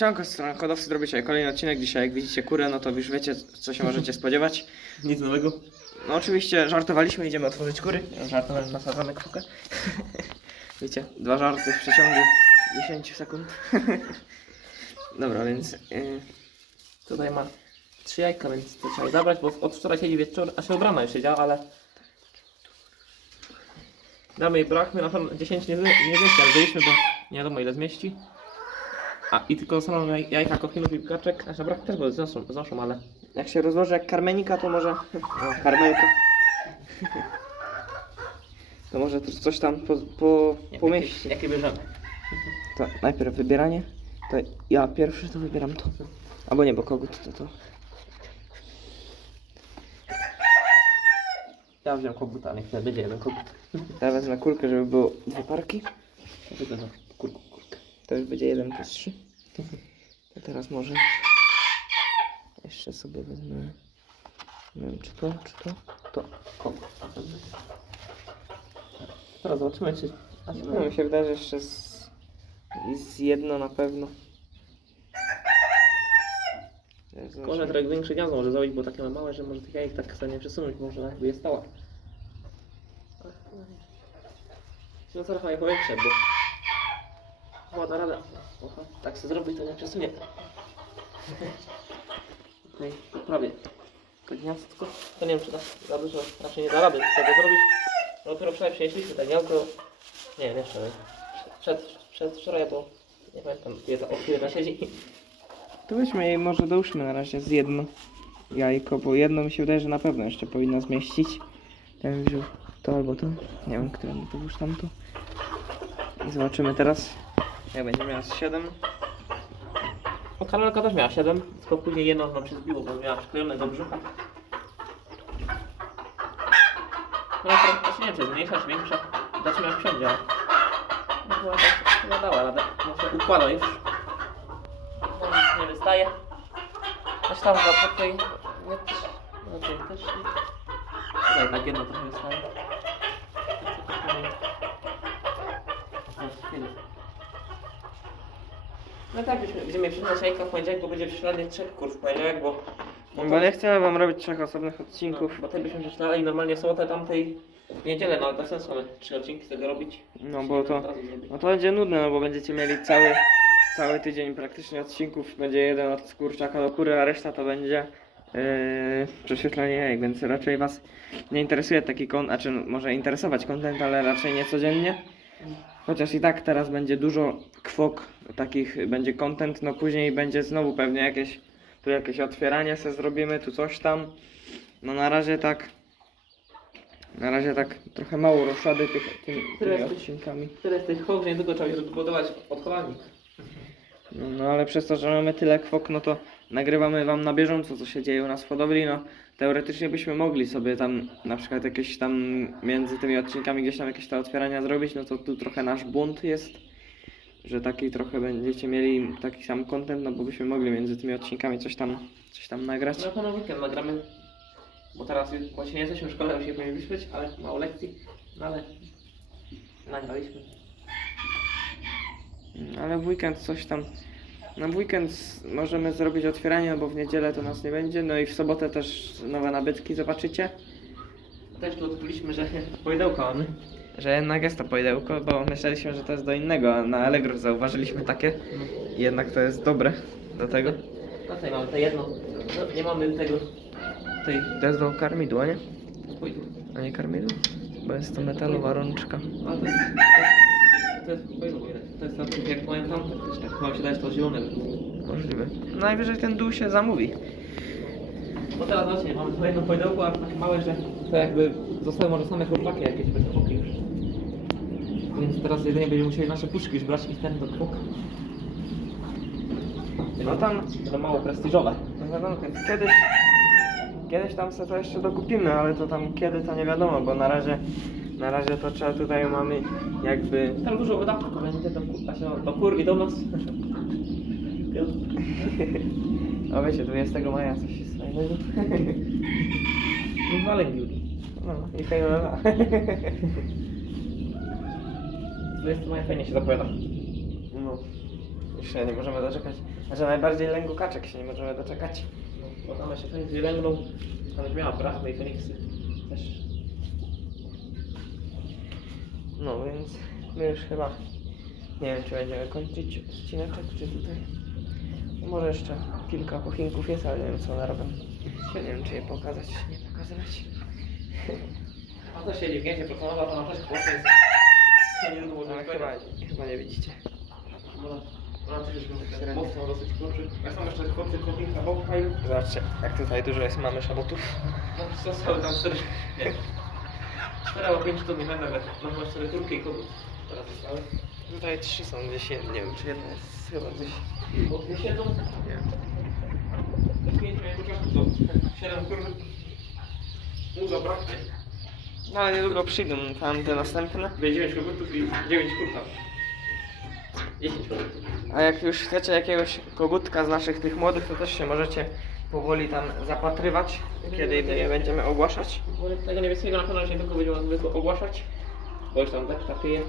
Siemanko, z strony hodowcy zrobię dzisiaj kolejny odcinek. Dzisiaj jak widzicie kurę, no to już wiecie co się możecie spodziewać. Nic nowego. No oczywiście żartowaliśmy, idziemy otworzyć kury. Żartowałem nasadzamy kwokę. Wiecie, dwa żarty w przeciągu 10 sekund. Dobra, więc yy, Tutaj ma trzy jajka, więc to trzeba zabrać, bo od wczoraj siedzi wieczór, a się ubrana już siedziała, ale... Damy jej brak, my na pewno 10 nie, zmi- nie ale byliśmy, bo nie wiadomo ile zmieści. A i tylko jaj- jajka kochinów i kaczek, a brak też, bo znoszą, znoszą, ale... jak się rozłoży jak karmenika, to może... O, karmelka. To może też coś tam po, po, pomieści. Jakie bierzemy? To najpierw wybieranie. To ja pierwszy to wybieram to. Albo nie, bo kogut to to. Ja wziąłem koguta, niech będzie jeden kogut. Ja wezmę kulkę, żeby było dwie parki. Tylko za kurku. To już będzie jeden plus trzy. To teraz może jeszcze sobie wezmę. Nie wiem czy to, czy to. To. Kogut. Teraz zobaczymy, czy... A No mi się wydaje, że jeszcze z, z jedno na pewno. Może trochę większe gniazdo może zrobić, bo takie ma małe, że może tych jajek tak sobie nie przesunąć, może jakby je stała. No trochę je powiększę, bo chyba da radę. Oha, tak sobie zrobić, to nie przesunie. Tutaj poprawię to gniazdko. To nie wiem, czy da za dużo, raczej nie da rady tego zrobić. No dopiero wczoraj przenieśliśmy to gniazdo. Nie, nie wczoraj. Przed, przed wczoraj, bo nie pamiętam, kiedy ta, o kiedy ta siedzi. To weźmy jej może dołóżmy na razie z jedno jajko, bo jedno mi się wydaje, że na pewno jeszcze powinno zmieścić. Ja bym wziął to albo to. Nie wiem, które to już tamto. I zobaczymy teraz. Jak będzie miała z 7. No Karolka też miała 7, tylko później jedno nam się zbiło, bo miała przyklejone do brzucha. No to właśnie nie wiem, czy jest mniejsza, czy większa. Jak wsiądzie. ale- No chyba tak, chyba dała radę. Może układa już. No nic nie wystaje. Coś tam za po tej... Nie, no tutaj też... Tutaj tak jedno trochę wystaje. No tak, byśmy, będziemy przyjechać jajka w poniedziałek, bo będzie prześladnie trzech kur w poniedziałek, bo... bo Bo nie chcemy wam robić trzech osobnych odcinków. No, bo tutaj byśmy prześladali normalnie sobotę tamtej w niedzielę, no ale bez sensu mamy trzy odcinki z tego robić. No bo to. Od razu zrobić. No to będzie nudne, no bo będziecie mieli cały, cały tydzień praktycznie odcinków. Będzie jeden od kurczaka do kury, a reszta to będzie yy, prześwietlanie jajek, więc raczej was nie interesuje taki kon, znaczy może interesować content, ale raczej nie codziennie. Chociaż i tak teraz będzie dużo kwok takich, będzie content, no później będzie znowu pewnie jakieś, tu jakieś otwieranie se zrobimy, tu coś tam. No na razie tak, na razie tak trochę mało roszady tych, tymi, tymi Teraz- odcinkami. Tyle z tych chłop, że niedługo trzeba już budować odchowanik. No, no ale przez to, że mamy tyle kwok, no to nagrywamy wam na bieżąco, co się dzieje u nas w hodowli, no teoretycznie byśmy mogli sobie tam na przykład jakieś tam między tymi odcinkami gdzieś tam jakieś te otwierania zrobić, no to tu trochę nasz bunt jest, że taki trochę będziecie mieli taki sam content, no bo byśmy mogli między tymi odcinkami coś tam, coś tam nagrać. No to na weekend nagramy, bo teraz już właśnie nie jesteśmy w szkole, już nie powinniśmy być, ale mało lekcji, no ale nagraliśmy. Ale w weekend coś tam. No w weekend możemy zrobić otwieranie, no bo w niedzielę to nas nie będzie. No i w sobotę też nowe nabytki zobaczycie. Też tu odkryliśmy, że pojedełka mamy. Że jednak jest to pojedełko, bo myśleliśmy, że to jest do innego, a na Allegro zauważyliśmy takie. I jednak to jest dobre do tego. No tutaj mamy to jedno, no, nie mamy tego, tej To jest do karmidła, nie? płytu. A nie karmidło? Bo jest to metalowa rączka. A to jest, to jest, to jest, to jest, to jest, jak pamiętam, faktycznie, chyba mi się daje, że to zielone. Możliwe. Najwyżej ten dół się zamówi. Bo teraz właśnie mamy to jedno pojedełko, a takie małe, że to jakby zostały może same chłopaki jakieś już. Więc teraz jedynie będziemy musieli nasze puszki już brać i ten do krok. No tam, To mało prestiżowe. no wiadomo, kiedyś, kiedyś tam sobie to jeszcze dokupimy, ale to tam kiedy to nie wiadomo, bo na razie, na razie to trzeba tutaj mamy jakby Tam dużo wydatków będzie do, kur- no, do kur i do nas. O wiecie, 20 maja coś jest fajnego. No walek Juli. No i fejlowa. 20 maja fajnie się zapowiada. No. Już się nie możemy doczekać. Znaczy najbardziej lęgu kaczek się nie możemy doczekać. Bo tam jeszcze Feniks wylęgnął. Tam miała brachmy i Feniksy. Też. No więc my już chyba nie wiem czy będziemy kończyć odcineczek, czy tutaj. Może jeszcze kilka pochinków jest, ale nie wiem co one robią. Nie wiem czy je pokazać, czy nie pokazywać. A to siedzi w gęsie proponował, to na też chłopcy jest. Ja nie długo Ale chyba, chyba nie widzicie. Ona też jest mocno dosyć kurczy. Ja sam jeszcze chłopcy kopinka boka i Zobaczcie, jak tutaj dużo jest mamy szabotów. no zostały tam cztery. nie. Cztery albo pięć to nie będę, ale no chyba cztery kurki i kogut. Teraz zostały. Tutaj trzy są gdzieś, nie wiem czy jedna jest chyba gdzieś. Dwie siedzą, Nie wiem. pięć miałem to siedem kur. Mu zabraknie. No ale niedługo przyjdą tam te następne. Będzie dziewięć kogutów i dziewięć kur tam. Dziesięć kogutów. A jak już chcecie jakiegoś kogutka z naszych tych młodych, to też się możecie powoli tam zapatrywać, kiedy je będziemy ogłaszać. Bo Tego niebieskiego na pewno się tylko będziemy zwykle ogłaszać, bo już tam tapieje.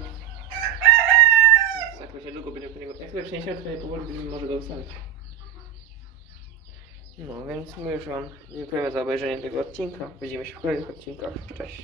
Więc Jak się długo będziemy po niego, jak sobie przyniesiemy, to nie powoli będziemy może go wystawić. No więc my już Wam dziękujemy za obejrzenie tego odcinka. Widzimy się w kolejnych odcinkach. Cześć.